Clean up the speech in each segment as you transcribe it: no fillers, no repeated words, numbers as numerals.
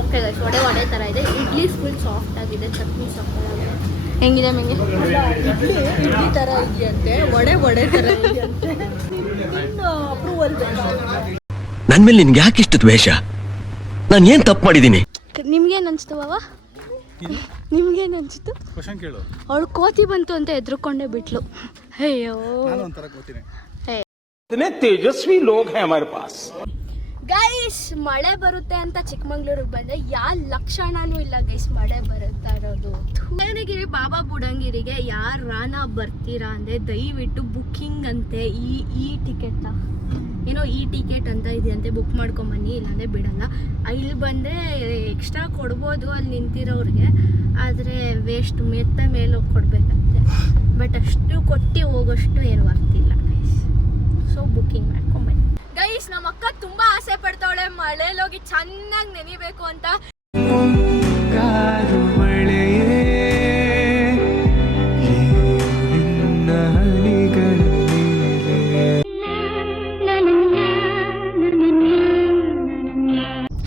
Okay guys, vada ಥರ ಇದೆ. Idli full soft ಆಗಿದೆ, ಚಟ್ನಿ ಸಕ್ಕತ್ತಾಗಿದೆ. ಹೆಂಗಿದೆ ಮೆಂಗೆ? ಇಡ್ಲಿ ಥರ ಇದೆಯಂತೆ, ವಡೆ ಥರ ಇದೆಯಂತೆ. ಅಪ್ರೂವಲ್ ನನ್ನ ಮೇಲೆ ನಿನ್ಗೆ ಯಾಕೆ ಇಷ್ಟು ದ್ವೇಷ? ನಾನು ಏನು ತಪ್ಪು ಮಾಡಿದ್ದೀನಿ? ನಿಮ್ಗೇನು ಅನಿಸ್ತು ಬಾವಾ? ನಿಮ್ಗೇನು ಅನಿಸ್ತು? ಕ್ವಶನ್ ಕೇಳು. ಅವಳು ಕೋತಿ ಬಂತು ಅಂತ ಎದ್ರುಕೊಂಡೇ ಬಿಟ್ಲು. ಅಯ್ಯೋ, ನಾನು ಒಂಥರ ಕೋತಿನೇ. इतने तेजस्वी लोग हैं हमारे पास. ಗೈಸ್, ಮಳೆ ಬರುತ್ತೆ ಅಂತ ಚಿಕ್ಕಮಂಗ್ಳೂರಿಗೆ ಬಂದೆ. ಯಾವ ಲಕ್ಷಣನೂ ಇಲ್ಲ ಗೈಸ್ ಮಳೆ ಬರುತ್ತಾ ಇರೋದು. ಬುಡಂಗಿರಿ ಬಾಬಾ ಬುಡಂಗಿರಿಗೆ ಯಾರು ರಾನ ಬರ್ತೀರಾ ಅಂದರೆ ದಯವಿಟ್ಟು ಬುಕ್ಕಿಂಗ್ ಅಂತೆ. ಈ ಟಿಕೆಟ್ ಏನೋ ಈ ಟಿಕೆಟ್ ಅಂತ ಇದೆಯಂತೆ, ಬುಕ್ ಮಾಡ್ಕೊಂಬನ್ನಿ, ಇಲ್ಲಾಂದರೆ ಬಿಡಲ್ಲ. ಇಲ್ಲಿ ಬಂದರೆ ಎಕ್ಸ್ಟ್ರಾ ಕೊಡ್ಬೋದು ಅಲ್ಲಿ ನಿಂತಿರೋರಿಗೆ, ಆದರೆ ವೇಸ್ಟ್ ಮೆತ್ತ ಮೇಲೆ ಕೊಡಬೇಕಂತೆ. ಬಟ್ ಅಷ್ಟು ಕೊಟ್ಟು ಹೋಗೋಷ್ಟು ಏನು ಬರ್ತಿಲ್ಲ ಗೈಸ್. ಸೊ ಬುಕ್ಕಿಂಗ್ ಮಾಡ್ಕೊಂಬನ್ನಿ ಗೈಸ್. ನಮ್ಮ ಅಕ್ಕ ತುಂಬ ಆಸೆ ಪಡ್ತಾವಳೆ ಮಳೇಲಿ ಹೋಗಿ ಚೆನ್ನಾಗಿ ನೆನಿಬೇಕು ಅಂತ.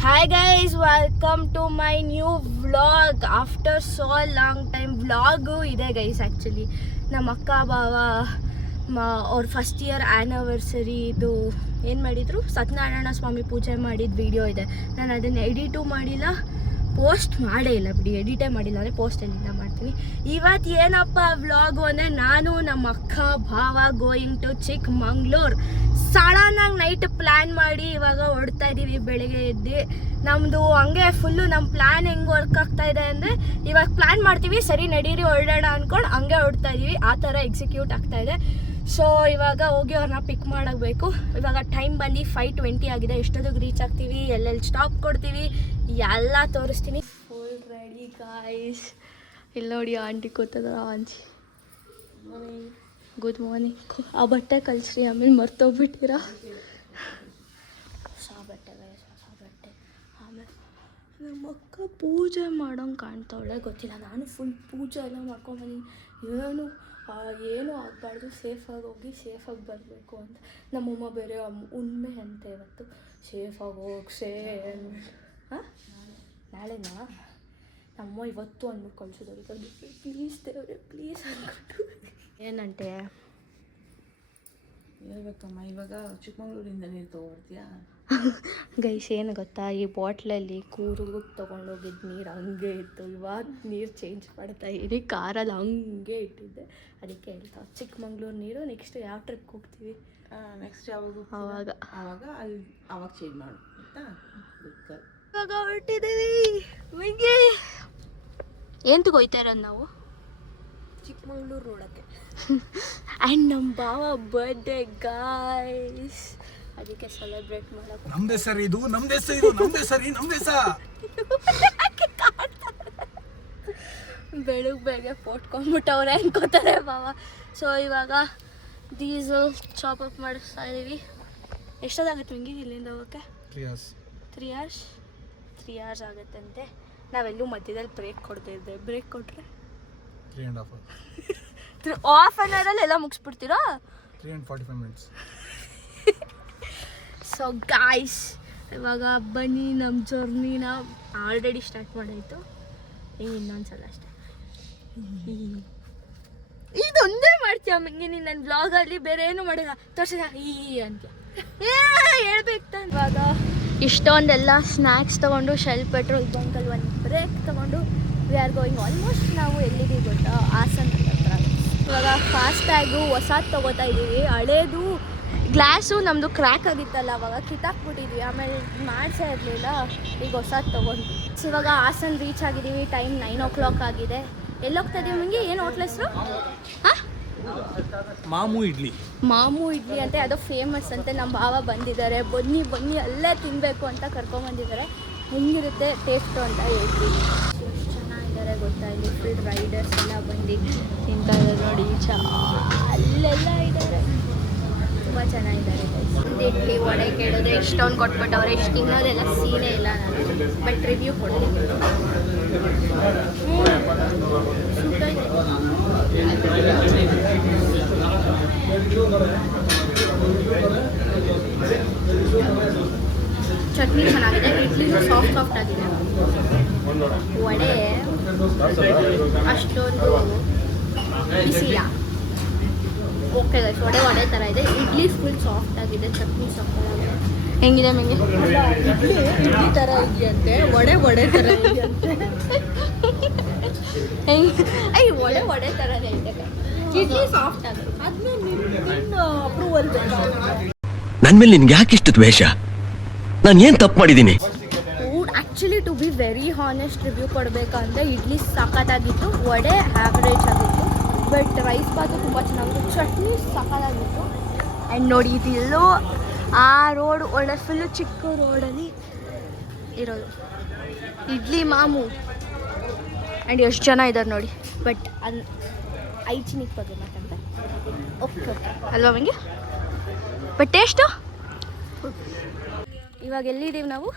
Hi guys, welcome to my new vlog. After so long time vlog ಇದೆ ಗೈಸ್. ಆ್ಯಕ್ಚುಲಿ ನಮ್ಮ ಅಕ್ಕ ಬಾವ ಅವ್ರ ಫಸ್ಟ್ ಇಯರ್ ಆ್ಯನಿವರ್ಸರಿ ಇದು ಏನು ಮಾಡಿದರು, ಸತ್ಯನಾರಾಯಣ ಸ್ವಾಮಿ ಪೂಜೆ ಮಾಡಿದ ವಿಡಿಯೋ ಇದೆ. ನಾನು ಅದನ್ನು ಎಡಿಟು ಮಾಡಿಲ್ಲ, ಪೋಸ್ಟ್ ಮಾಡೇ ಇಲ್ಲ ಬಿಡಿ. ಎಡಿಟೇ ಮಾಡಿಲ್ಲ ಅಂದರೆ ಪೋಸ್ಟ್ ಎಲ್ಲಿಂದ ಮಾಡ್ತೀನಿ. ಇವತ್ತು ಏನಪ್ಪ ವ್ಲಾಗು ಅಂದರೆ ನಾನು ನಮ್ಮ ಅಕ್ಕ ಭಾವ ಗೋಯಿಂಗ್ ಟು ಚಿಕ್ಕಮಂಗ್ಳೂರು. ಸಡನ್ನಾಗಿ ನೈಟ್ ಪ್ಲ್ಯಾನ್ ಮಾಡಿ ಇವಾಗ ಹೊಡ್ತಾ ಇದ್ದೀವಿ. ಬೆಳಗ್ಗೆ ಎದ್ದು ನಮ್ಮದು ಹಂಗೆ ಫುಲ್ಲು ನಮ್ಮ ಪ್ಲ್ಯಾನ್ ಹೆಂಗೆ ವರ್ಕ್ ಆಗ್ತಾ ಇದೆ ಅಂದರೆ, ಇವಾಗ ಪ್ಲ್ಯಾನ್ ಮಾಡ್ತೀವಿ, ಸರಿ ನಡೀರಿ ಹೊರಡೋಣ ಅಂದ್ಕೊಂಡು ಹಂಗೆ ಹೊಡ್ತಾ ಇದ್ದೀವಿ. ಆ ಥರ ಎಕ್ಸಿಕ್ಯೂಟ್ ಆಗ್ತಾಯಿದೆ. ಸೊ ಇವಾಗ ಹೋಗಿ ಅವ್ರನ್ನ ಪಿಕ್ ಮಾಡಬೇಕು. ಇವಾಗ ಟೈಮ್ ಬಂದು 5:20 ಆಗಿದೆ. ಎಷ್ಟೊತ್ತಿಗೆ ರೀಚ್ ಆಗ್ತೀವಿ, ಎಲ್ಲೆಲ್ಲಿ ಸ್ಟಾಪ್ ಕೊಡ್ತೀವಿ ಎಲ್ಲ ತೋರಿಸ್ತೀನಿ. Full ready guys. ಇಲ್ಲಿ ನೋಡಿ ಆಂಟಿ ಕೂತದ. Aunty good morning. ಆ ಬಟ್ಟೆ ಕಳಿಸ್ರಿ, ಆಮೇಲೆ ಮರ್ತೋಗ್ಬಿಟ್ಟಿರಾ. ಹೊಸ ಬಟ್ಟೆ ಆಮೇಲೆ ನಮ್ಮ ಅಕ್ಕ ಪೂಜೆ ಮಾಡೋಂಗೆ ಕಾಣ್ತಾವಳೆ, ಗೊತ್ತಿಲ್ಲ. ನಾನು ಫುಲ್ ಪೂಜೆ ಎಲ್ಲ ಮಾಡ್ಕೊಂಬಂದಿನಿ. ಏನೂ ಆಗಬಾರ್ದು, ಸೇಫಾಗಿ ಹೋಗಿ ಸೇಫಾಗಿ ಬರಬೇಕು ಅಂತ. ನಮ್ಮಮ್ಮ ಬೇರೆ ಉಣ್ಮೆ ಅಂತ ಇವತ್ತು. ಸೇಫಾಗಿ ಹೋಗಿ ಹಾಂ ನಾಳೆನಾ ನಮ್ಮಮ್ಮ ಇವತ್ತು ಅಂದ್ಬಿಟ್ಟು ಕಳಿಸೋದು. ಪ್ಲೀಸ್ ದೇವ್ರೆ ಪ್ಲೀಸ್ ಅಂದ್ಬಿಟ್ಟು. ಏನಂತೆ ಹೇಳ್ಬೇಕಮ್ಮ, ಇವಾಗ ಚಿಕ್ಕಮಂಗ್ಳೂರಿಂದ ನೀರು ತೊಗೊಳ್ತೀಯಾ ಗೈಸ್? ಏನು ಗೊತ್ತಾ, ಈ ಬಾಟ್ಲಲ್ಲಿ ಕೂರ್ಗಿಗೆ ತೊಗೊಂಡೋಗಿದ್ದು ನೀರು ಹಂಗೆ ಇತ್ತು. ಇವಾಗ ನೀರು ಚೇಂಜ್ ಮಾಡ್ತಾ ಇದ್ದೀನಿ. ಕಾರಲ್ಲಿ ಹಂಗೆ ಇಟ್ಟಿದ್ದೆ, ಅದಕ್ಕೆ ಹೇಳ್ತಾ. ಚಿಕ್ಕಮಂಗ್ಳೂರು ನೀರು. ನೆಕ್ಸ್ಟ್ ಯಾವ ಟ್ರಿಪ್ಗೆ ಹೋಗ್ತೀವಿ? ನೆಕ್ಸ್ಟ್ ಯಾವಾಗ? ಅವಾಗ ಚೇಂಜ್ ಮಾಡು ಆಯಿತಾ? ಇವಾಗ ಹೊರಟಿದ್ದೀವಿ. ಹಿಂಗೆ ಏನು ತಗೋಯ್ತಾ ಇರೋದು ನಾವು? ಚಿಕ್ಕಮಂಗ್ಳೂರು ನೋಡೋಕ್ಕೆ. ಆ್ಯಂಡ್ ನಮ್ಮ ಬಾವ ಬರ್ಡೇ ಗಾಯ್ಸ್, ಅದಕ್ಕೆ ಸೆಲೆಬ್ರೇಟ್ ಮಾಡೋಕೆ. ನಮ್ದೇ ಸರಿ ಇದು, ನಮ್ದೇ ಸರಿ ಇದು, ನಮ್ದೇ ಸರಿ, ನಮ್ದೇ ಸಹ. ಬೆಳಗ್ಗೆ ಬೇಗ ಪೋಟ್ಕೊಂಡ್ಬಿಟ್ಟವ್ರೆ ಅನ್ಕೋತಾರೆ ಬಾವ. ಸೊ ಇವಾಗ ಡೀಸೆಲ್ ಚಾಪ್ ಅಪ್ ಮಾಡಿಸ್ತಾ ಇದ್ದೀವಿ. ಎಷ್ಟೊತ್ತಾಗುತ್ತೆ ಹಿಂಗೆ ಇಲ್ಲಿಂದ ಹೋಗೋಕ್ಕೆ? 3 hours ಆಗುತ್ತಂತೆ. ನಾವೆಲ್ಲೂ ಮಧ್ಯದಲ್ಲಿ ಬ್ರೇಕ್ ಕೊಡ್ತಾ ಇದ್ದೆ. ಬ್ರೇಕ್ ಕೊಟ್ಟರೆ 3.5 ಹಾಫ್ ಆನ್ ಅವರಲ್ಲಿ ಎಲ್ಲ ಮುಗಿಸ್ಬಿಡ್ತೀರಾ? 3 and 45 minutes. ಸೊ ಗಾಯ್ಸ್, ಇವಾಗ ಬನ್ನಿ ನಮ್ಮ ಜರ್ನಿನ ಆಲ್ರೆಡಿ ಸ್ಟಾರ್ಟ್ ಮಾಡಾಯಿತು. ಇನ್ನೊಂದ್ಸಲ ಅಷ್ಟೇ. ಇದೊಂದೇ ಮಾಡ್ತೀಯ ಮಂಗೆ ನೀನು ನನ್ನ ವ್ಲಾಗಲ್ಲಿ, ಬೇರೆ ಏನು ಮಾಡಿಲ್ಲ. ತೋರ್ಸಿದ ಅಂತ ಹೇಳ್ಬೇಕು ತಾನೆ. ಇವಾಗ ಇಷ್ಟೊಂದೆಲ್ಲ ಸ್ನ್ಯಾಕ್ಸ್ ತೊಗೊಂಡು ಶೆಲ್ ಪೆಟ್ರೋಲ್ ಬಂಕಲ್ಲಿ ಒಂದು ಬ್ರೇಕ್ ತೊಗೊಂಡು ವಿ ಆರ್ ಗೋಯಿಂಗ್. ಆಲ್ಮೋಸ್ಟ್ ನಾವು ಎಲ್ಲಿದ್ದೀವಿ ಗೊತ್ತಾ? ಹಾಸನ ಹತ್ರ. ಇವಾಗ ಫಾಸ್ಟ್ಯಾಗು ಹೊಸದು ತೊಗೋತಾ ಇದ್ದೀವಿ. ಹಳೇದು ಗ್ಲಾಸು ನಮ್ಮದು ಕ್ರ್ಯಾಕ್ ಆಗಿತ್ತಲ್ಲ, ಅವಾಗ ಕಿತ್ತಾಕ್ಬಿಟ್ಟಿದ್ವಿ. ಆಮೇಲೆ ಮಾಡಿಸೇ ಇರಲಿಲ್ಲ, ಈಗ ಹೊಸದು ತೊಗೊಂಡ್ವಿ. ಸೊ ಇವಾಗ ಹಾಸನ ರೀಚ್ ಆಗಿದ್ದೀವಿ. ಟೈಮ್ 9 o'clock ಆಗಿದೆ. ಎಲ್ಲೋಗ್ತಾ ಇದ್ದೀವಿ ಮಂಗೆ? ಏನು ಹೋಟ್ಲ್ ಹೆಸರು? ಹಾಂ, ಮಾಮು ಇಡ್ಲಿ ಅಂತೆ. ಅದು ಫೇಮಸ್ ಅಂತೆ. ನಮ್ಮ ಭಾವ ಬಂದಿದ್ದಾರೆ. ಬನ್ನಿ ಅಲ್ಲೇ ತಿನ್ನಬೇಕು ಅಂತ ಕರ್ಕೊಂಬಂದಿದ್ದಾರೆ. ಹೆಂಗಿರುತ್ತೆ ಟೇಸ್ಟು ಅಂತ ಹೇಳ್ತೀವಿ. ಎಷ್ಟು ಚೆನ್ನಾಗಿದ್ದಾರೆ ಗೊತ್ತಾ, ಇಲ್ಲಿ ಫುಲ್ ರೈಡರ್ಸ್ ಎಲ್ಲ ಬಂದು ತಿಂತಾ ಇದ್ದಾರೆ ನೋಡಿ. ಅಲ್ಲೆಲ್ಲ ಇದ್ದಾರೆ, ತುಂಬ ಚೆನ್ನಾಗಿದ್ದಾರೆ. ಇಡ್ಲಿ ವಡೆ ಕೇಳಿದ್ರೆ ಇಷ್ಟೊಂದು ಕೊಟ್ಬಿಟ್ಟವ್ರೆ. ಇಷ್ಟು ತಿನ್ನೋದೆಲ್ಲ ಸೀನೇ ಇಲ್ಲ ನಾನು, ಬಟ್ ರಿವ್ಯೂ ಕೊಡ್ತೀನಿ. ಚಟ್ನಿ ಚೆನ್ನಾಗಿದೆ, ಇಡ್ಲಿ ಸಾಫ್ಟ್ ಆಗಿದೆ. ಅಷ್ಟೊಂದು ಬಿಸಿಲ್ಲ. ಓಕೆ ಗೈಸ್, ವಡೆ ಥರ ಇದೆ. ಇಡ್ಲಿ ಫುಲ್ ಸಾಫ್ಟ್ ಆಗಿದೆ, ಚಟ್ನಿ ಸಕ್ಕತ್ತಾಗಿದೆ. ಹೆಂಗಿದೆ ಮೆಂಗೆ? ಇಡ್ಲಿ ಥರ ಇದೆಯಂತೆ, ವಡೆ ಥರ ಇದೆಯಂತೆ. ವಡೆ ಥರನೇ ಇದೆ. ಇಡ್ಲಿ ಸಾಫ್ಟ್ ಆಗಿದೆ. ಅದನ್ನ ನಿನ್ನ ಅಪ್ರೂವಲ್ ಬೇಕಾ? ನನ್ ಮೇಲೆ ನಿನ್ಗೆ ಯಾಕೆ ಇಷ್ಟು ದ್ವೇಷ? ನಾನು ಏನ್ ತಪ್ಪು ಮಾಡಿದ್ದೀನಿ? Food actually to be very honest review ಕೊಡಬೇಕಂದ್ರೆ ಇಡ್ಲಿ ಸಖತ್ತಾಗಿತ್ತು, ವಡೆ ಆ್ಯಾವ್ರೇಜ್ ಆಗಿತ್ತು, ಬಟ್ ರೈಸ್ ಬಾತು ತುಂಬ ಚೆನ್ನಾಗಿತ್ತು, ಚಟ್ನಿ ಸಖತ್ತಾಗಿತ್ತು. ಆ್ಯಂಡ್ ನೋಡಿ ಇದೆಲ್ಲೋ ಆ ರೋಡ್ ಒಳ್ಳೆ ಫುಲ್ಲು ಚಿಕ್ಕ ರೋಡಲ್ಲಿ ಇರೋದು ಇಡ್ಲಿ ಮಾಮು. ಆ್ಯಂಡ್ ಎಷ್ಟು ಜನ ಇದ್ದಾರೆ ನೋಡಿ. ಬಟ್ ಹೈಜಿನಿಕ್ ಬಗ್ಗೆ ಮಾತಾಡ್ತಾರೆ. ಓಕೆ ಅಲ್ವಾ ಮಂಗೆ? ಬಟ್ ಟೇಸ್ಟು ಇವಾಗ ಎಲ್ಲಿದ್ದೀವಿ ನಾವು?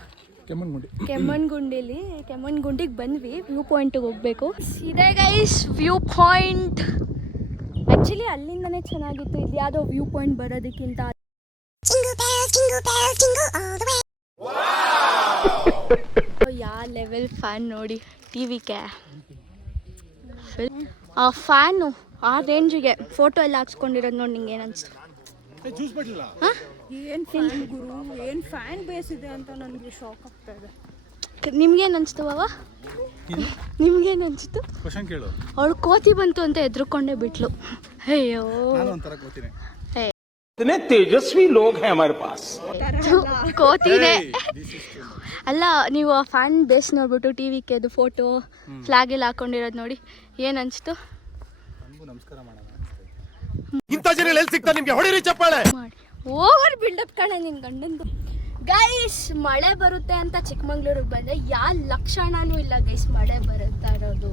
ಕೆಮ್ಮಣ್ಗುಂಡಿಗೆ ಬಂದ್ವಿ. ವ್ಯೂ ಪಾಯಿಂಟಿಗೆ ಹೋಗಬೇಕು. ಇದೆ ಗೈಸ್ ವ್ಯೂ ಪಾಯಿಂಟ್. ಆ್ಯಕ್ಚುಲಿ ಅಲ್ಲಿಂದನೇ ಚೆನ್ನಾಗಿತ್ತು, ಇಲ್ಲಿ ಯಾವುದೋ ವ್ಯೂ ಪಾಯಿಂಟ್ ಬರೋದಕ್ಕಿಂತ. ಯಾ ಲೆವೆಲ್ ಫ್ಯಾನ್ ನೋಡಿ, ಟಿ ವಿ ಕ್ಯಾ ಆ ಫ್ಯಾನು ಆ ರೇಂಜಿಗೆ ಫೋಟೋ ಎಲ್ಲ ಹಾಕ್ಸ್ಕೊಂಡಿರೋದು ನೋಡಿ. ನಿಂಗೆ ಏನು ಅನಿಸ್ತು? ಏನು ಫ್ಯಾನ್ ಗುರು, ಏನು ಫ್ಯಾನ್ ಬೇಸ್ ಇದೆ ಅಂತ ನನಗೆ ಶಾಕ್ ಆಗ್ತಾ ಇದೆ. ನಿಮ್ಗೇನು ಅನಿಸ್ತು ಬಾವ? ನಿಮ್ಗೇನು ಅನಿಸ್ತು? ಕ್ವಶನ್ ಕೇಳು. ಅವಳು ಕೋತಿ ಬಂತು ಅಂತ ಎದ್ರುಕೊಂಡೇ ಬಿಟ್ಲು. ಅಯ್ಯೋ ನಾನು ಒಂಥರ ಕೋತಿನೇ. इतने तेजस्वी लोग हैं हमारे पास. ಕೋತಿನೇ ಅಲ್ಲ. ನೀವು ಆ ಫ್ಯಾನ್ ಬೇಸ್ ನೋಡ್ಬಿಟ್ಟು ಟಿ ವಿ ಕೆದು ಫೋಟೋ ಫ್ಲಾಗ್ ಎಲ್ಲ ಹಾಕೊಂಡಿರೋದು ನೋಡಿ, ಏನು ಅನಿಸ್ತು? ನಮಸ್ಕಾರ ಮಾಡೋಣ. ಇಂಥ ಜನ ಎಲ್ಲಿ ಸಿಗ್ತಾರೆ ನಿಮ್ಗೆ? ಹೊಡಿರಿ ಚಪ್ಪಾಳೆ ಮಾಡಿ ಓವರ್ ಬಿಲ್ಡಪ್ ಕಾಣ ನಿನ್ ಗಂಡಂದು. ಗೈಸ್ ಮಳೆ ಬರುತ್ತೆ ಅಂತ ಚಿಕ್ಕಮಂಗ್ಳೂರಿಗೆ ಬಂದೆ, ಯಾವ ಲಕ್ಷಣನೂ ಇಲ್ಲ ಗೈಸ್ ಮಳೆ ಬರುತ್ತಾ ಇರೋದು.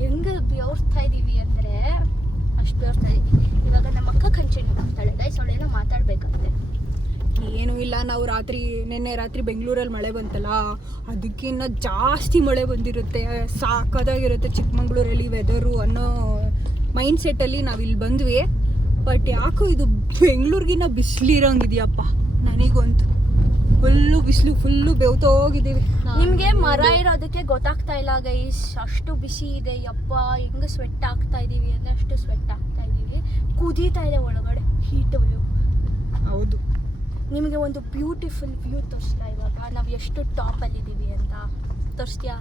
ಹೆಂಗೆ ಬೆವರ್ತಾ ಇದ್ದೀವಿ ಅಂದರೆ ಅಷ್ಟು ಬೆವರ್ತಾ ಇದೀವಿ. ಇವಾಗ ನಮ್ಮ ಅಕ್ಕ ಕಂಚಿನ ಆಗ್ತಾಳೆ ಗೈಸ್, ಅವಳೇನೋ ಮಾತಾಡ್ಬೇಕಂತೆ. ಏನೂ ಇಲ್ಲ, ನಾವು ನಿನ್ನೆ ರಾತ್ರಿ ಬೆಂಗಳೂರಲ್ಲಿ ಮಳೆ ಬಂತಲ್ಲ, ಅದಕ್ಕಿಂತ ಜಾಸ್ತಿ ಮಳೆ ಬಂದಿರುತ್ತೆ, ಸಾಕಾಗಿರುತ್ತೆ ಚಿಕ್ಕಮಂಗ್ಳೂರಲ್ಲಿ ವೆದರು ಅನ್ನೋ ಮೈಂಡ್ ಸೆಟ್ಟಲ್ಲಿ ನಾವು ಇಲ್ಲಿ ಬಂದ್ವಿ. ಬಟ್ ಯಾಕೋ ಇದು ಬೆಂಗಳೂರಿಗಿನ್ನ ಬಿಸಿಲಿರೋಂಗಿದೆಯಪ್ಪ ನನಗಂತೂ. ಫುಲ್ಲು ಬೆವ್ತೋಗಿದ್ದೀವಿ. ನಿಮಗೆ ಮರ ಇರೋದಕ್ಕೆ ಗೊತ್ತಾಗ್ತಾ ಇಲ್ಲ ಗೈಸ್, ಅಷ್ಟು ಬಿಸಿ ಇದೆ. ಯಪ್ಪ ಹೆಂಗೆ ಸ್ವೆಟ್ ಆಗ್ತಾ ಇದ್ದೀವಿ ಅಂದರೆ ಅಷ್ಟು ಸ್ವೆಟ್ ಆಗ್ತಾ ಇದ್ದೀವಿ, ಕುದೀತಾ ಇದೆ ಒಳಗಡೆ ಹೀಟ್ ವ್ಯೂ. ಹೌದು, ನಿಮಗೆ ಒಂದು ಬ್ಯೂಟಿಫುಲ್ ವ್ಯೂ ತೋರಿಸ್ಲಾ ಇವಾಗ ನಾವು ಎಷ್ಟು ಟಾಪಲ್ಲಿದ್ದೀವಿ ಅಂತ? ತೋರಿಸ್ತೀಯಾ?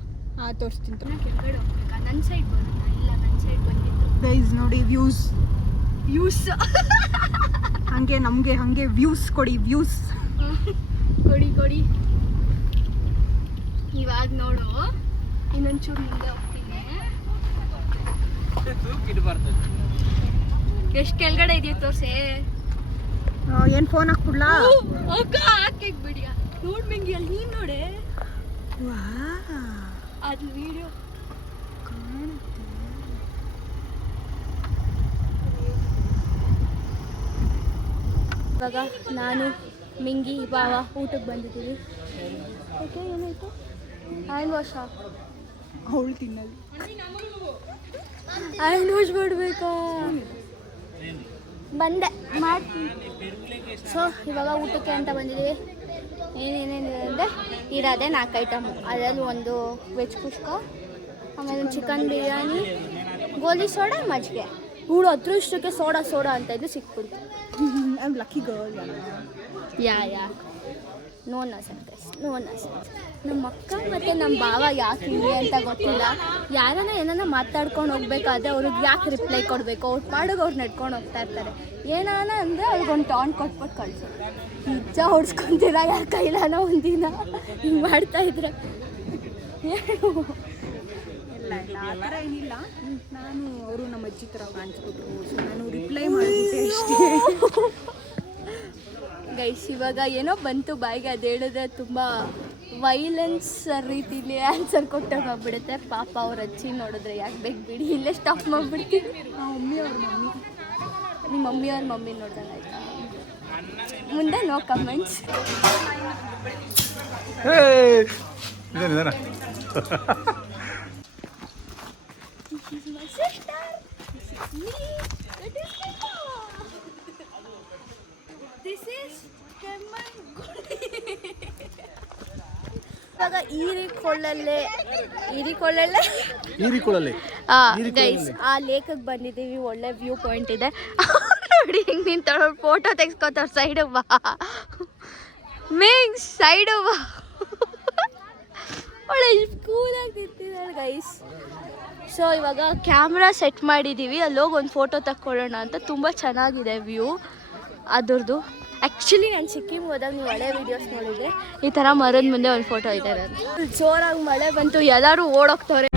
ತೋರಿಸ್ತೀನಿ. ಕೆಳಗಡೆ ಹೋಗ್ಬೇಕಾ? ನನ್ನ ಸೈಡ್ ಬರುತ್ತಾ? ಇಲ್ಲ, ನನ್ನ ಸೈಡ್ ಬಂದಿತ್ತು ಗೈಸ್ ನೋಡಿ ವ್ಯೂಸ್ ಹಂಗೆ ಹಂಗೆ ವ್ಯೂಸ್ ಕೊಡಿ. ಕೊಡಿ ಇವಾಗ ನೋಡು, ಇನ್ನೊಂಚೂರು ಮುಂದೆ ಹೋಗ್ತೀನಿ. ಎಷ್ಟು ಕೆಳಗಡೆ ಇದೆಯಾ ತೋರ್ಸೆ. ಏನು ಫೋನ್ ಹಾಕ್ಬಿಡ್ಲಾ? ಹಾಕಿಕ್ ಬಿಡಿಯ ನೋಡ್ ಮೆಂಗಿ, ಅಲ್ಲಿ ನೀನು ನೋಡೆ ಅದು ವಿಡಿಯೋ ಇವಾಗ ನಾನು ಮಿಂಗಿ ಬಾವ ಊಟಕ್ಕೆ ಬಂದಿದ್ದೀವಿ. ಓಕೆ ಏನಾಯ್ತು? ಹ್ಯಾಂಡ್ ವಾಶ್ ಅವಳು ತಿನ್ನೋದು. ಹ್ಯಾಂಡ್ ವಾಶ್ ಮಾಡಬೇಕಾ? ಬಂದೆ ಮಾಡ್ತೀನಿ. ಸೊ ಇವಾಗ ಊಟಕ್ಕೆ ಅಂತ ಬಂದಿದ್ದೀವಿ. ಏನೇನೇನಿದೆ ಅಂದರೆ ಇರೋದೇ 4 ಐಟಮು. ಅದರಲ್ಲಿ ಒಂದು ವೆಜ್ ಕುಷ್ಕ, ಆಮೇಲೆ ಒಂದು ಚಿಕನ್ ಬಿರಿಯಾನಿ, ಗೋಲಿ ಸೋಡಾ, ಮಜ್ಜಿಗೆ. ಇವಳು ಅದೃಷ್ಟಕ್ಕೆ ಸೋಡಾ ಅಂತ ಇದು ಸಿಕ್ಬಿಡ್ತು. I'm lucky girl. Yeah no nonsense. ನಮ್ಮ ಅಕ್ಕ ಮತ್ತು ನಮ್ಮ ಭಾವ ಯಾಕೆ ಹಿಂಗೆ ಅಂತ ಗೊತ್ತಿಲ್ಲ. ಯಾರನ್ನ ಏನನ್ನ ಮಾತಾಡ್ಕೊಂಡು ಹೋಗ್ಬೇಕಾದ್ರೆ ಅವ್ರಿಗೆ ಯಾಕೆ ರಿಪ್ಲೈ ಕೊಡಬೇಕು? ಅವ್ರು ಮಾಡೋದು ಅವ್ರು ನಡ್ಕೊಂಡು ಹೋಗ್ತಾ ಇರ್ತಾರೆ. ಏನಾನ ಅಂದರೆ ಅವ್ರಿಗೊಂದು ಟಾನ್ ಕೊಟ್ಬಿಟ್ಟು ಕಳಿಸು. ನಿಜ ಹೊಡ್ಸ್ಕೊತೀರ ಯಾರ ಕೈಲಾನ ಒಂದಿನ ಹಿಂಗೆ ಮಾಡ್ತಾಯಿದ್ರೆ ಇಲ್ಲ ಆ ಥರ ಏನಿಲ್ಲ. ನಾನು ಅವರು ನಮ್ಮ ಅಜ್ಜಿ ಥರ ಕಾಣಿಸ್ಬಿಟ್ರು, ಸೊ ನಾನು ರಿಪ್ಲೈ ಮಾಡಿಬಿಟ್ಟೆ ಅಷ್ಟೇ. ಗೈಸ್ ಇವಾಗ ಏನೋ ಬಂತು ಬಾಯಿಗೆ, ಅದು ಹೇಳಿದ್ರೆ ತುಂಬ ವೈಲೆನ್ಸ್ ರೀತಿಲಿ ಆನ್ಸರ್ ಕೊಟ್ಟೋಗ್ಬಿಡುತ್ತೆ. ಪಾಪ ಅವ್ರ ಅಜ್ಜಿ ನೋಡಿದ್ರೆ ಯಾಕೆ ಬೇಕು ಬಿಡಿ, ಇಲ್ಲೇ ಸ್ಟಾಪ್ ಮಾಡಿಬಿಡ್ತೀವಿ. ನಿಮ್ಮ ಮಮ್ಮಿಯವ್ರ ಮಮ್ಮಿ ನೋಡ್ದಂಗೆ ಆಯ್ತಾ? ಮುಂದೆ ನೋ ಕಮೆಂಟ್ಸ್. ಇವಾಗ ಹೀರಿಕೊಳ್ಳಲ್ಲೇ ಗೈಸ್ ಆ ಲೇಕಕ್ಕೆ ಬಂದಿದ್ದೀವಿ. ಒಳ್ಳೆ ವ್ಯೂ ಪಾಯಿಂಟ್ ಇದೆ. ನೋಡಿ ಹಿಂಗೆ ನಿಂತವ್ರು ಫೋಟೋ ತೆಗೆಸ್ಕೊತಾರ. ಸೈಡು ಬಾ ಮೇಂಗ್, ಸೈಡು ಬಾ. ಒಳ್ಳೆ ಕೂಲಾಗಿ ನಿಂತಿದ್ದಾಳೆ ಗೈಸ್. ಸೊ ಇವಾಗ ಕ್ಯಾಮ್ರಾ ಸೆಟ್ ಮಾಡಿದ್ದೀವಿ, ಅಲ್ಲೋಗಿ ಒಂದು ಫೋಟೋ ತಕ್ಕೊಳ್ಳೋಣ ಅಂತ. ತುಂಬ ಚೆನ್ನಾಗಿದೆ ವ್ಯೂ ಅದ್ರದ್ದು. ಆ್ಯಕ್ಚುಲಿ ನಾನು ಸಿಕ್ಕಿಮ್ ಹೋದಾಗ ನೀವು ಹಳೆ ವೀಡಿಯೋಸ್ ನೋಡಿದರೆ ಈ ಥರ ಮರದ ಮುಂದೆ ಒಂದು ಫೋಟೋ ಇದೆ. ಜೋರಾಗಿ ಮಳೆ ಬಂತು, ಎಲ್ಲರೂ ಓಡೋಗ್ತವ್ರೆ.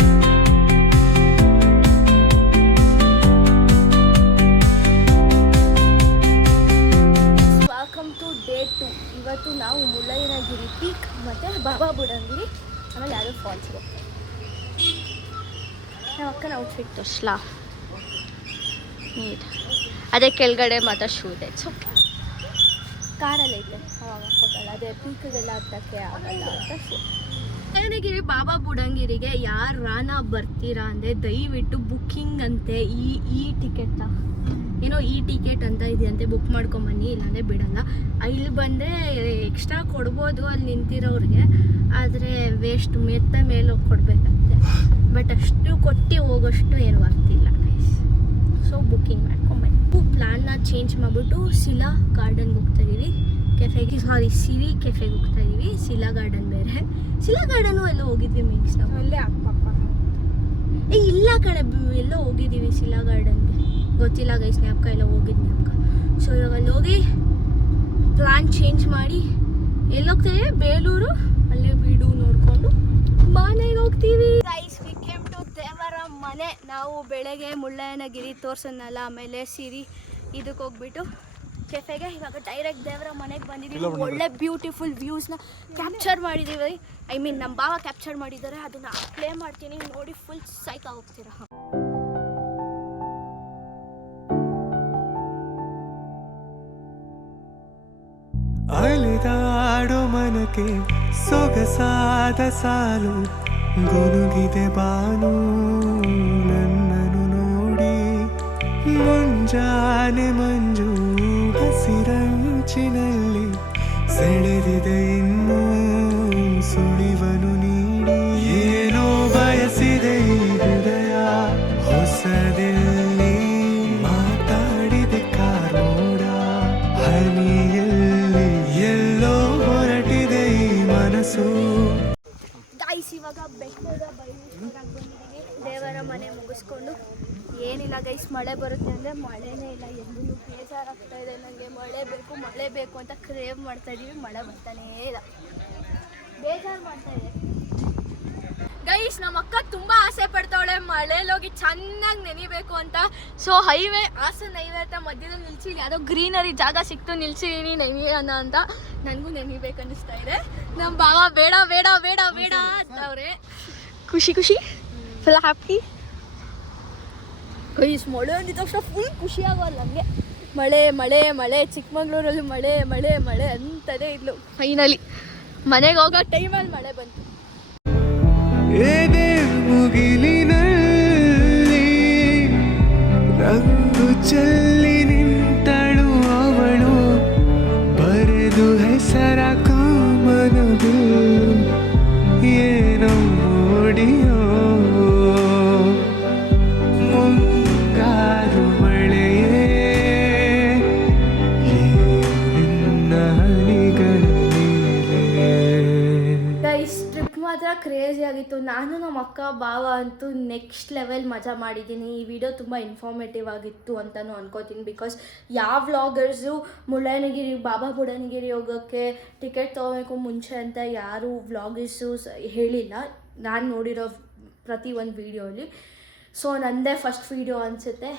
Welcome to day 2. ಇವತ್ತು ನಾವು ಮುಳ್ಳಯ್ಯನಗಿರಿ ಪೀಕ್ ಮತ್ತು ಬಾಬಾ ಬುಡನ್ಗಿರಿ ಆಮೇಲೆ ಯಾರು ಫಾಲ್ಸ್ ಹೋಗ್ತೀವಿ. ನಮ್ಮ ಅಕ್ಕನ ಔಟ್ಫಿಟ್ ತೋರಿಸ್ಲಾ? ನೀಟ್ ಅದೇ ಕೆಳಗಡೆ ಮಾತ್ರ ಶೂ ಇದೆ. ಸೊ ಕಾರಲ್ಲೈತೆ ಅವಾಗ ಹಾಕೋಲ್ಲ, ಅದೇ ಪೀಕ್ಗೆಲ್ಲ ಹತ್ತಕ್ಕೆ ಆಗಲ್ಲ ಅಂತ. ಶೂ ಮುಳ್ಳಯ್ಯನಗಿರಿ ಬಾಬಾ ಬುಡನ್ಗಿರಿಗೆ ಯಾರು ರಾನ ಬರ್ತೀರಾ ಅಂದರೆ ದಯವಿಟ್ಟು ಬುಕ್ಕಿಂಗ್ ಅಂತೆ ಈ ಟಿಕೆಟ್ನ ಏನೋ ಈ ಟಿಕೆಟ್ ಅಂತ ಇದೆಯಂತೆ, ಬುಕ್ ಮಾಡ್ಕೊಂಬನ್ನಿ, ಇಲ್ಲಾಂದರೆ ಬಿಡಲ್ಲ. ಇಲ್ಲಿ ಬಂದರೆ ಎಕ್ಸ್ಟ್ರಾ ಕೊಡ್ಬೋದು ಅಲ್ಲಿ ನಿಂತಿರೋರಿಗೆ, ಆದರೆ ವೇಸ್ಟ್ ಮೆತ್ತ ಮೇಲೆ ಹೋಗಿ ಕೊಡಬೇಕಂತೆ. ಬಟ್ ಅಷ್ಟು ಕೊಟ್ಟು ಹೋಗೋಷ್ಟು ಏನು ಬರ್ತಿಲ್ಲ ಗೈಸ್. ಸೊ ಬುಕ್ಕಿಂಗ್ ಮಾಡ್ಕೊಂಬನ್ನಿ. ಪ್ಲ್ಯಾನ್ನ ಚೇಂಜ್ ಮಾಡಿಬಿಟ್ಟು ಸಿಲಾ ಗಾರ್ಡನ್ಗೆ ಹೋಗ್ತಾಯಿದ್ದೀವಿ. ಸಿರಿ ಕೆಫೆಗೆ ಹೋಗ್ತಾಯಿದ್ದೀವಿ. ಸಿಲಾ ಗಾರ್ಡನ್ ಬೇರೆ. ಸಿಲಾ ಗಾರ್ಡನು ಎಲ್ಲ ಹೋಗಿದ್ವಿ ಮೀನ್ಸ್ ನಾವು ಅಲ್ಲೇ ಅಪ್ಪಪ್ಪ ಇಲ್ಲ ಕಡೆ ಎಲ್ಲೋ ಹೋಗಿದ್ದೀವಿ ಸಿಲಾ ಗಾರ್ಡನ್ಗೆ, ಗೊತ್ತಿಲ್ಲ ಗೈಸ್, ಜ್ಞಾಪಕ ಎಲ್ಲ ಹೋಗಿದ್ದು ಜ್ಞಾಪಕ. ಸೊ ಇವಾಗ ಅಲ್ಲಿ ಹೋಗಿ ಪ್ಲ್ಯಾನ್ ಚೇಂಜ್ ಮಾಡಿ ಎಲ್ಲೋಗ್ತೇವೆ, ಬೇಲೂರು, ಅಲ್ಲೇ ಬೀಡು ನೋಡಿಕೊಂಡು ಮನೆಗೆ ಹೋಗ್ತೀವಿ. ಗೈಸ್ ವಿ ಕೇಮ್ ಟು ದೇವರ ಮನೆ. ನಾವು ಬೆಳಗ್ಗೆ ಮುಳ್ಳಯ್ಯನಗಿರಿ ತೋರ್ಸನ್ನಲ್ಲ, ಆಮೇಲೆ ಸಿರಿ ಇದಕ್ಕೆ ಹೋಗ್ಬಿಟ್ಟು ಕೆಫೆಗೆ. ಇವಾಗ ಡೈರೆಕ್ಟ್ ದೇವರ ಮನೆಗೆ ಬಂದಿದ್ದೀವಿ. ಒಳ್ಳೆ ಬ್ಯೂಟಿಫುಲ್ ವ್ಯೂಸ್ನ ಕ್ಯಾಪ್ಚರ್ ಮಾಡಿದ್ದೀವಿ. ಐ ಮೀನ್ ನಮ್ಮ ಬಾವ ಕ್ಯಾಪ್ಚರ್ ಮಾಡಿದ್ದಾರೆ, ಅದನ್ನು ಪ್ಲೇ ಮಾಡ್ತೀನಿ ನೋಡಿ, ಫುಲ್ ಸೈಕ್ ಹೋಗ್ತೀರಾ. ಅಲೆದಾಡೋ ಮನಕ್ಕೆ ಸೊಗಸಾದ ಸಾಲು ಗುನುಗಿದೆ ಬಾನು ನನ್ನನು ನೋಡಿ. ಮುಂಜಾನೆ ಮಂಜು ಹಸಿರಂಚಿನಲ್ಲಿ ಸೆಳೆದಿದೆ ಇನ್ನೂ ಸುಳಿವನು ನೀಡಿ. ಏನೋ ಬಯಸಿದೆ ಈ ಹೃದಯ ಹೊಸದಲ್ಲಿ ಮಾತಾಡಿದೆ ಕಾರೋಡ ಹನಿಯಲ್ಲಿ ಎಲ್ಲೋ ಹೊರಟಿದೆ ಈ ಮನಸ್ಸು. ಗೈಸ್ ಇವಾಗ ಬೆಟ್ಟದ ಬೈಲೇಶ್ವರಕ್ಕೆ ಬಂದಿದ್ದೀವಿ. ದೇವರ ಮನೆ ಮುಗಿಸ್ಕೊಂಡು ಏನಿಲ್ಲ ಗೈಸ್, ಮಳೆ ಬರುತ್ತೆ ಅಂದರೆ ಮಳೆನೇ ಇಲ್ಲ. ಎಲ್ಲೂ ಬೇಜಾರಾಗ್ತಾ ಇದೆ ನನಗೆ. ಮಳೆ ಬೇಕು ಅಂತ ಕ್ರೇವ್ ಮಾಡ್ತಾ ಇದ್ದೀವಿ, ಮಳೆ ಬರ್ತಾನೇ ಇಲ್ಲ, ಬೇಜಾರು ಮಾಡ್ತಾ ಇದೆ ಗೈಸ್. ನಮ್ಮ ಅಕ್ಕ ತುಂಬ ಆಸೆ ಪಡ್ತಾವಳೆ ಮಳೇಲಿ ಹೋಗಿ ಚೆನ್ನಾಗಿ ನೆನಿಬೇಕು ಅಂತ. ಸೊ ಹೈವೇ, ಹಾಸನ ಹೈವೇ ಅಂತ ಮಧ್ಯದಲ್ಲಿ ನಿಲ್ಸಿದ್ದೀನಿ. ಯಾವುದೋ ಗ್ರೀನರಿ ಜಾಗ ಸಿಕ್ತು, ನಿಲ್ಸಿದ್ದೀನಿ ನೆನಿಯೋಣ ಅಂತ. ನನಗೂ ನೆನಿಬೇಕು ಅನ್ನಿಸ್ತಾ ಇದೆ. ನಮ್ಮ ಬಾವ ಬೇಡ ಬೇಡ ಬೇಡ ಬೇಡ ಅಂತವ್ರೆ. ಖುಷಿ ಫುಲ್ ಹ್ಯಾಪಿ ಗೈಸ್. ಮಳೆ ಅಂದಿದ ತಕ್ಷಣ ಫುಲ್ ಖುಷಿ ಆಗೋಲ್ಲ ನಮಗೆ. ಮಳೆ ಚಿಕ್ಕಮಂಗ್ಳೂರಲ್ಲಿ ಮಳೆ ಅಂತದೇ ಇದ್ಲು. ಫೈನಲಿ ಮನೆಗೆ ಹೋಗೋ ಟೈಮಲ್ಲಿ ಮಳೆ ಬಂತು. ಎದೆ ಮುಗಿಲಿನಲ್ಲಿ ರಂಗು ಚೆಲ್ಲಿ ನಿಂತಳು ಅವಳು, ಬರೆದು ಹೆಸರ ಕಾಮನದು ಏನೋ ನೋಡಿಯೋ ಮುಂಗಾರು ಮಳೆಯೇ ನಿನ್ನ ಹನಿಗಳ ಮೇಲೆ. ಗೈಸ್ ಟ್ರಿಪ್ ಮಾತ್ರ ಕ್ರೇಜಿ ಆಗಿತ್ತು. ನಾನು ನಮ್ಮ ಅಕ್ಕ ಬಾವ ಅಂತೂ ನೆಕ್ಸ್ಟ್ ಲೆವೆಲ್ ಮಜಾ ಮಾಡಿದ್ದೀನಿ. ಈ ವಿಡಿಯೋ ತುಂಬ ಇನ್ಫಾರ್ಮೇಟಿವ್ ಆಗಿತ್ತು ಅಂತಲೂ ಅನ್ಕೋತೀನಿ. ಬಿಕಾಸ್ ಯಾವ ವ್ಲಾಗರ್ಸು ಮುಳ್ಳಯ್ಯನಗಿರಿ ಬಾಬಾ ಬುಡನ್ಗಿರಿ ಹೋಗೋಕ್ಕೆ ಟಿಕೆಟ್ ತೊಗೋಬೇಕು ಮುಂಚೆ ಅಂತ ಯಾರೂ ವ್ಲಾಗರ್ಸು ಹೇಳಿಲ್ಲ, ನಾನು ನೋಡಿರೋ ಪ್ರತಿ ಒಂದು ವೀಡಿಯೋಲಿ. ಸೊ ನನ್ನದೇ ಫಸ್ಟ್ ವೀಡಿಯೋ ಅನಿಸುತ್ತೆ.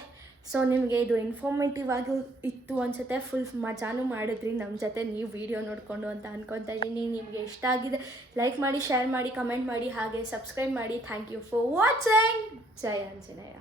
ಸೊ ನಿಮಗೆ ಇದು ಇನ್ಫಾರ್ಮೇಟಿವ್ ಆಗಿ ಇತ್ತು ಅನಿಸುತ್ತೆ. ಫುಲ್ ಮಜಾನು ಮಾಡಿದ್ರಿ ನಮ್ಮ ಜೊತೆ ನೀವು ವೀಡಿಯೋ ನೋಡಿಕೊಂಡು ಅಂತ ಅನ್ಕೊತಾ ಇದ್ದೀನಿ. ನಿಮಗೆ ಇಷ್ಟ ಆಗಿದೆ ಲೈಕ್ ಮಾಡಿ, ಶೇರ್ ಮಾಡಿ, ಕಮೆಂಟ್ ಮಾಡಿ, ಹಾಗೆ ಸಬ್ಸ್ಕ್ರೈಬ್ ಮಾಡಿ. Thank you for watching. ಜೈ ಆಂಜನೇಯ.